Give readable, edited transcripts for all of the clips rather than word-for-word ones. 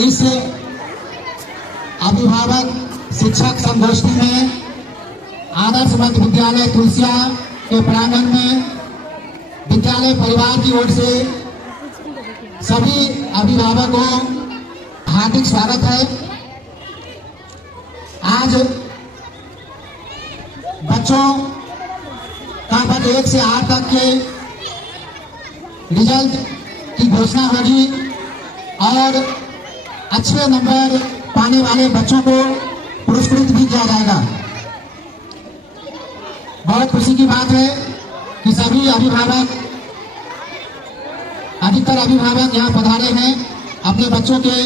इस अभिभावक शिक्षक संगोष्ठी में आदर्श मध्य विद्यालय तुलसिया के प्रांगण में विद्यालय परिवार की ओर से सभी अभिभावकों हार्दिक स्वागत है। आज बच्चों का वर्ग 1 से 8 तक के रिजल्ट की घोषणा होगी और अच्छे नंबर पाने वाले बच्चों को पुरस्कृत भी किया जाएगा। बहुत खुशी की बात है कि सभी अभिभावक, अधिकतर अभिभावक यहाँ पधारे हैं अपने बच्चों के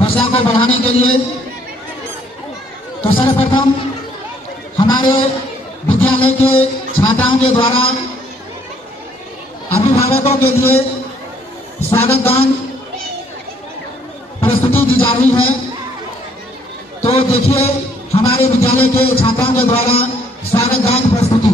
हौसला को बढ़ाने के लिए। तो सर्वप्रथम हमारे विद्यालय के छात्राओं के द्वारा अभिभावकों के लिए स्वागत गान प्रस्तुति दी जा रही है। तो देखिए हमारे विद्यालय के छात्राओं के द्वारा स्वागत गान प्रस्तुति।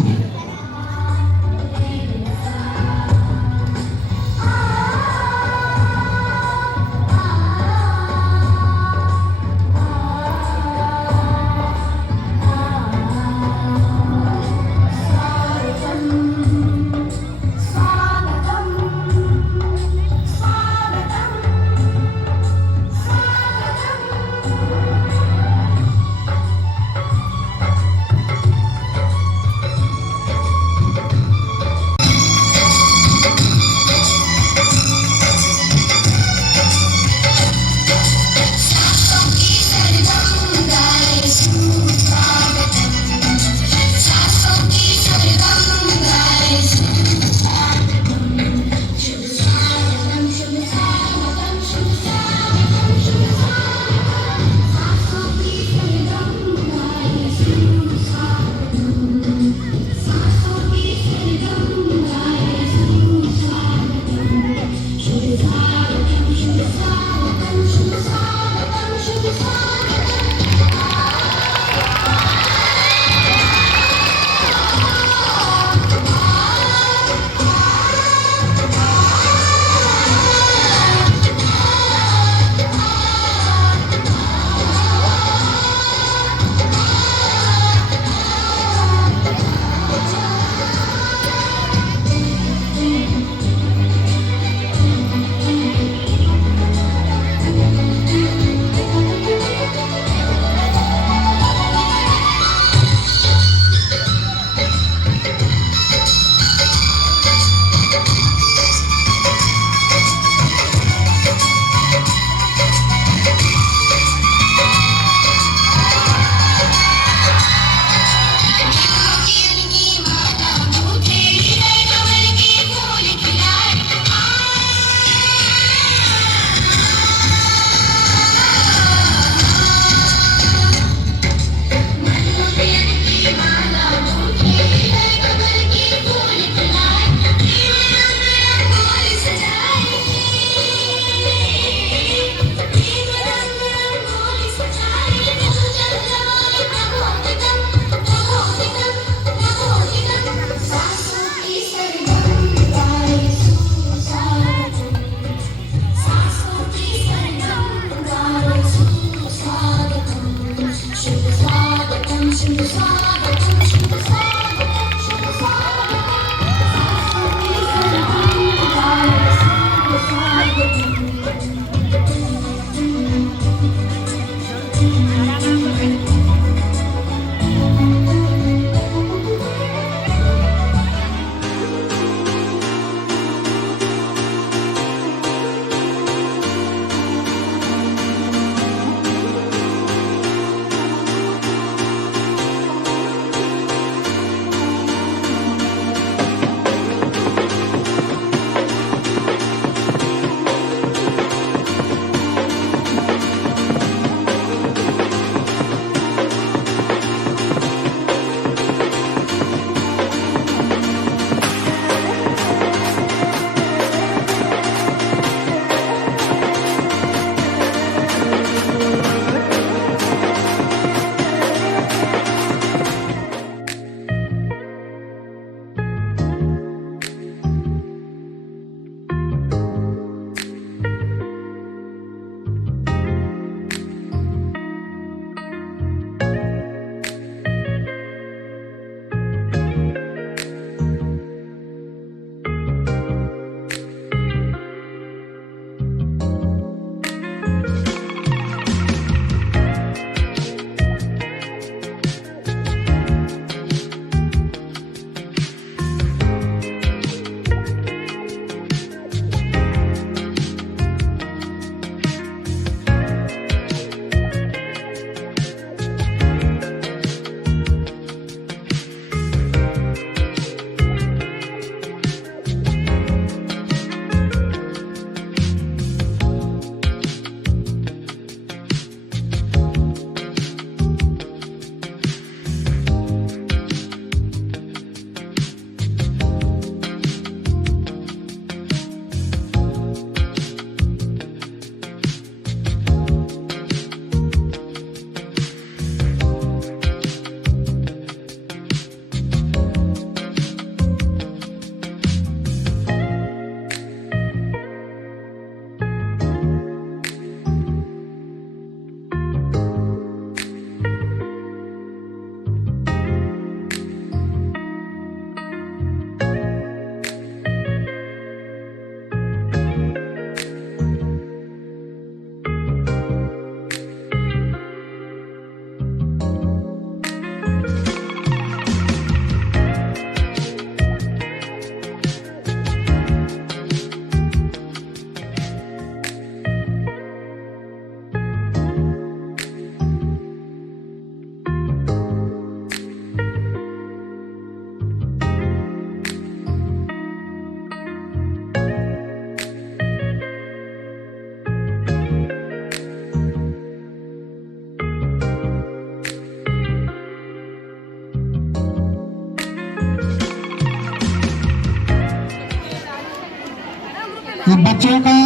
बच्चों का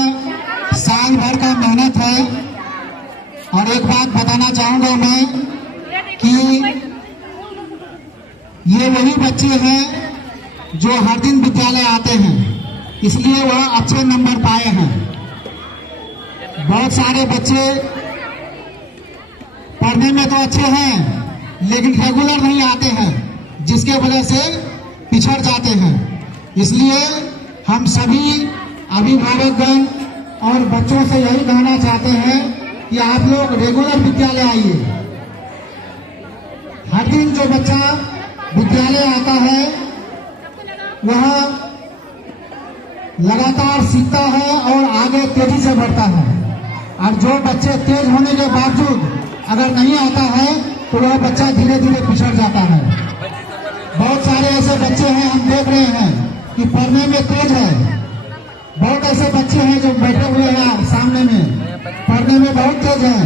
साल भर का मेहनत है। और एक बात बताना चाहूंगा मैं कि ये वही बच्चे हैं जो हर दिन विद्यालय आते हैं, इसलिए वह अच्छे नंबर पाए हैं। बहुत सारे बच्चे पढ़ने में तो अच्छे हैं लेकिन रेगुलर नहीं आते हैं, जिसके वजह से पिछड़ जाते हैं। इसलिए हम सभी अभिभावकगण और बच्चों से यही कहना चाहते हैं कि आप लोग रेगुलर विद्यालय आइए। हर दिन जो बच्चा विद्यालय आता है वह लगातार सीखता है और आगे तेजी से बढ़ता है। और जो बच्चे तेज होने के बावजूद अगर नहीं आता है तो वह बच्चा धीरे धीरे पिछड़ जाता है। बहुत सारे ऐसे बच्चे हैं, हम देख रहे हैं कि पढ़ने में तेज है। बहुत ऐसे बच्चे हैं जो बैठे हुए हैं सामने में, पढ़ने में बहुत तेज है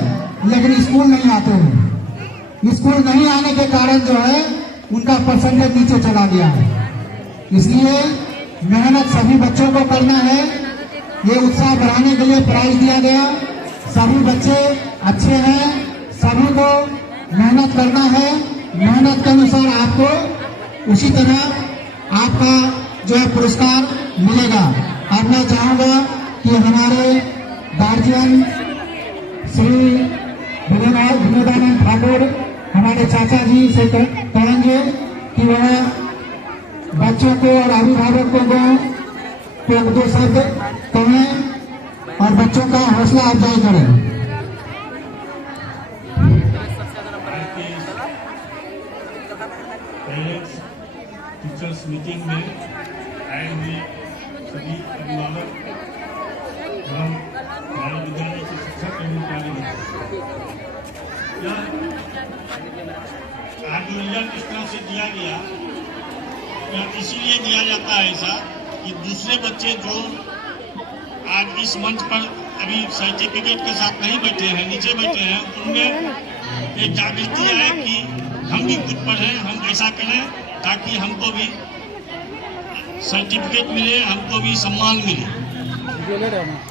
लेकिन स्कूल नहीं आते हैं। स्कूल नहीं आने के कारण जो है उनका परसेंटेज नीचे चला गया है। इसलिए मेहनत सभी बच्चों को करना है। ये उत्साह बढ़ाने के लिए प्राइज दिया गया। सभी बच्चे अच्छे हैं, सभी को मेहनत करना है। मेहनत के अनुसार आपको उसी तरह आपका जो है पुरस्कार मिलेगा। अब मैं चाहूंगा कि हमारे गार्जियन श्री विनोदानंद ठाकुर हमारे चाचा जी से कहेंगे कि वह बच्चों को और अभिभावकों को एक दो शब्द कहें और बच्चों का हौसला अफजाई करें। टीचर्स मीटिंग में आए हुए सभी अभिभावक एवं हमारे विद्यालय के शिक्षक एवं कार्यकर्ता, आज रिजल्ट इस तरह से दिया गया, इसीलिए दिया जाता है ऐसा कि दूसरे बच्चे जो आज इस मंच पर अभी सर्टिफिकेट के साथ नहीं बैठे हैं, नीचे बैठे हैं, उनमें एक जागृति आए कि हम भी कुछ पढ़ें, हम ऐसा करें ताकि हमको भी सर्टिफिकेट मिले, हमको भी सम्मान मिले।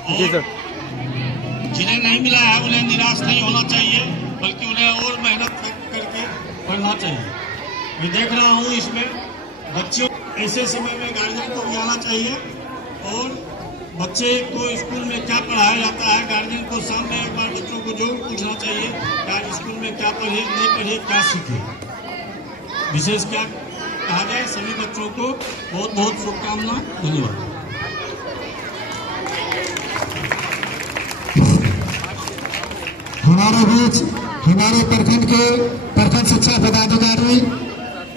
और जिन्हें नहीं मिला है उन्हें निराश नहीं होना चाहिए, बल्कि उन्हें और मेहनत करके पढ़ना चाहिए। मैं देख रहा हूँ इसमें बच्चों ऐसे समय में गार्जियन को भी आना चाहिए और बच्चे को स्कूल में क्या पढ़ाया जाता है, गार्जियन को सामने एक बार बच्चों को जरूर पूछना चाहिए कि आज स्कूल में क्या पढ़े, नहीं पढ़े, क्या सीखे। विशेष क्या कहा जाए, सभी बच्चों को बहुत बहुत शुभकामनाएं। धन्यवाद। हमारे बीच हमारे प्रखंड के प्रखंड शिक्षा पदाधिकारी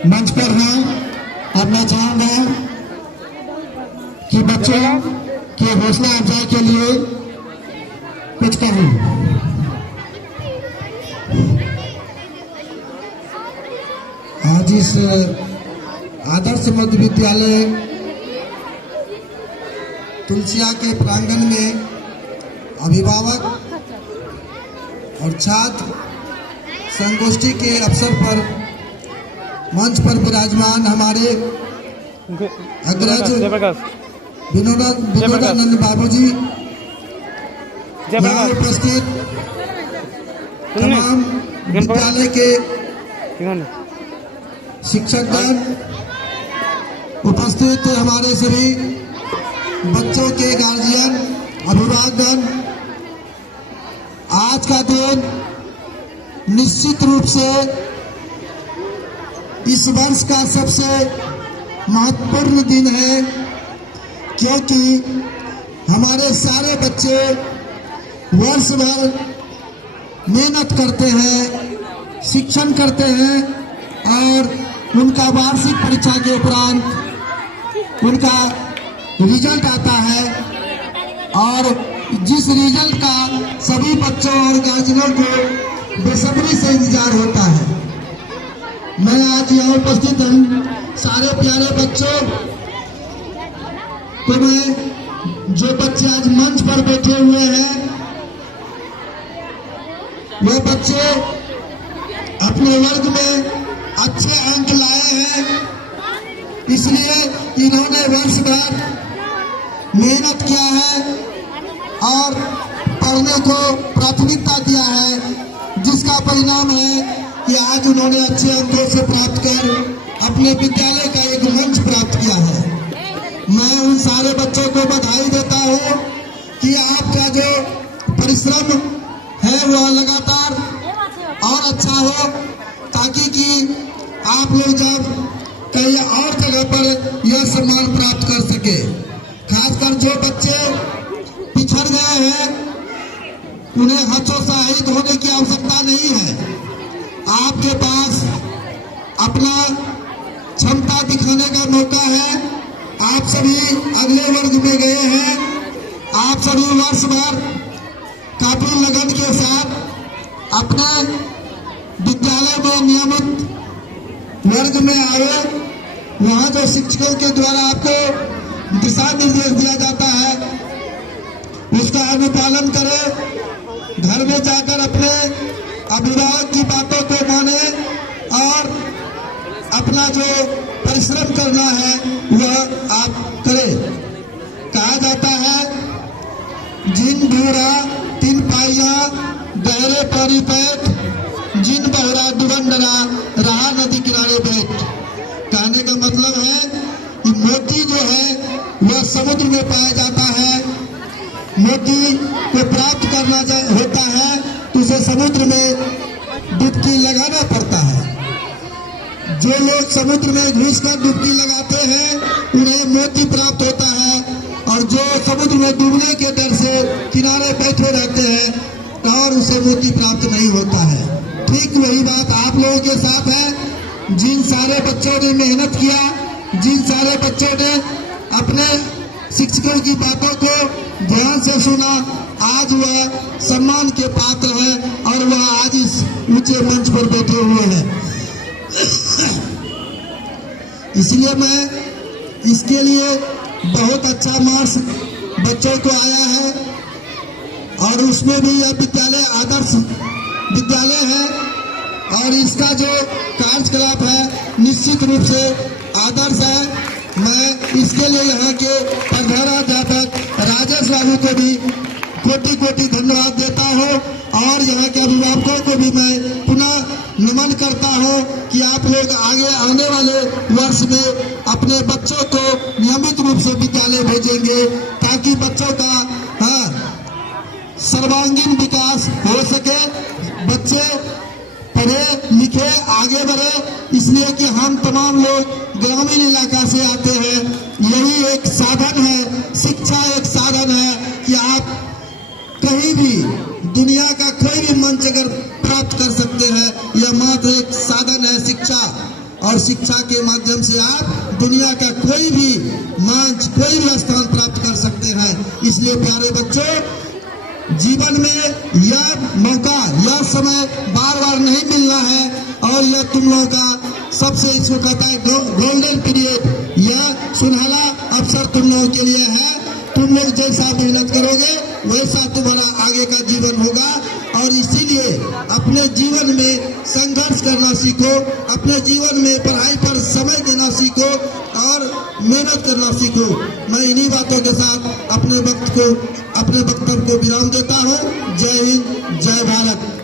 मंच पर हैं। अब मैं चाहूंगा कि बच्चों के हौसला अफजाई के लिए कुछ करूं। आज इस आदर्श मध्य विद्यालय तुलसिया के प्रांगण में अभिभावक और छात्र संगोष्ठी के अवसर पर मंच पर विराजमान हमारे अग्रज विनोदानंद बाबूजी, यहाँ उपस्थित तमाम विद्यालय के शिक्षकगण, उपस्थित हमारे सभी बच्चों के गार्जियन, अभिभावकगण, आज का दिन निश्चित रूप से इस वर्ष का सबसे महत्वपूर्ण दिन है, क्योंकि हमारे सारे बच्चे वर्ष भर मेहनत करते हैं, शिक्षण करते हैं और उनका वार्षिक परीक्षा के उपरांत उनका रिजल्ट आता है और जिस रिजल्ट का सभी बच्चों और गार्जियनों को बेसब्री से इंतजार होता है। मैं आज यहाँ उपस्थित हूँ सारे प्यारे बच्चों तो मैं जो बच्चे आज मंच पर बैठे हुए हैं वे बच्चे अपने वर्ग में अच्छे अंक लाए हैं, इसलिए इन्होंने वर्ष भर मेहनत किया है और पढ़ने को प्राथमिकता दिया है, जिसका परिणाम है कि आज उन्होंने अच्छे अंकों से प्राप्त कर अपने विद्यालय का एक मंच प्राप्त किया है। मैं उन सारे बच्चों को बधाई देता हूँ कि आपका जो परिश्रम है वह लगातार और अच्छा हो, ताकि कि आप लोग जब कहीं और जगह पर यह सम्मान प्राप्त कर सके। खासकर जो बच्चे पिछड़ गए हैं उन्हें हतोत्साहित होने की आवश्यकता नहीं है। आपके पास अपना क्षमता दिखाने का मौका है। आप सभी अगले वर्ग में गए हैं। आप सभी वर्ष भर काफी लगन के साथ अपने विद्यालय में नियमित वर्ग में आए। वहाँ जो शिक्षकों के द्वारा आपको दिशा निर्देश दिया जाता है उसका अनुपालन करें। घर में जाकर अपने अभिभावक की बातों को माने और अपना जो परिश्रम करना है वह आप करें। कहा जाता है जिन बूढ़ा तीन पाइया गहरे परी पैठ, जिन बहरा दुबंडरा रहा नदी किनारे बैठ। कहने का मतलब है कि मोती जो है वह समुद्र में पाया जाता है। मोती को प्राप्त करना होता है तो उसे समुद्र में डुबकी लगाना पड़ता है। जो लोग समुद्र में घुसकर डुबकी लगाते हैं उन्हें मोती प्राप्त होता है, और जो समुद्र में डूबने के डर से किनारे बैठे रहते हैं और उसे मोती प्राप्त नहीं होता है। ठीक वही बात आप लोगों के साथ है। जिन सारे बच्चों ने मेहनत किया, जिन सारे बच्चों ने अपने शिक्षकों की बातों को ध्यान से सुना, आज वह सम्मान के पात्र है और वह आज इस ऊंचे मंच पर बैठे हुए हैं। इसलिए मैं इसके लिए बहुत अच्छा मार्क्स बच्चों को आया है, और उसमें भी यह विद्यालय आदर्श विद्यालय है और इसका जो कार्यकलाप है निश्चित रूप से आदर्श है। मैं इसके लिए यहाँ के प्रधानाध्यापक राजेश बाबू को भी कोटि कोटि धन्यवाद देता हूँ, और यहाँ के अभिभावकों को भी मैं पुनः नमन करता हूँ कि आप लोग आगे आने वाले वर्ष में अपने बच्चों को नियमित रूप से विद्यालय भेजेंगे, ताकि बच्चों का सर्वांगीण विकास हो सके। बच्चे पढ़े लिखे आगे बढ़े, इसलिए कि हम तमाम लोग ग्रामीण इलाका से आते हैं। यही एक साधन है, शिक्षा एक साधन है कि आप कहीं भी दुनिया का कोई भी मंच अगर प्राप्त कर सकते हैं। यह मात्र एक साधन है शिक्षा, और शिक्षा के माध्यम से आप दुनिया का कोई भी मंच, कोई भी स्थान प्राप्त कर सकते हैं। इसलिए प्यारे बच्चों, जीवन में यह मौका, यह समय बार बार नहीं मिलना है, और यह तुम लोगों का सबसे इसको कहता है गोल्डन पीरियड। यह सुनहरा अवसर तुम लोगों के लिए है। तुम लोग जैसा मेहनत करोगे वैसा तुम्हारा आगे का जीवन होगा, और इसीलिए अपने जीवन में संघर्ष करना सीखो, अपने जीवन में पढ़ाई पर समय देना सीखो और मेहनत करना सीखो। मैं इन्हीं बातों के साथ अपने वक्तव्य को विराम देता हूँ। जय हिंद, जय भारत।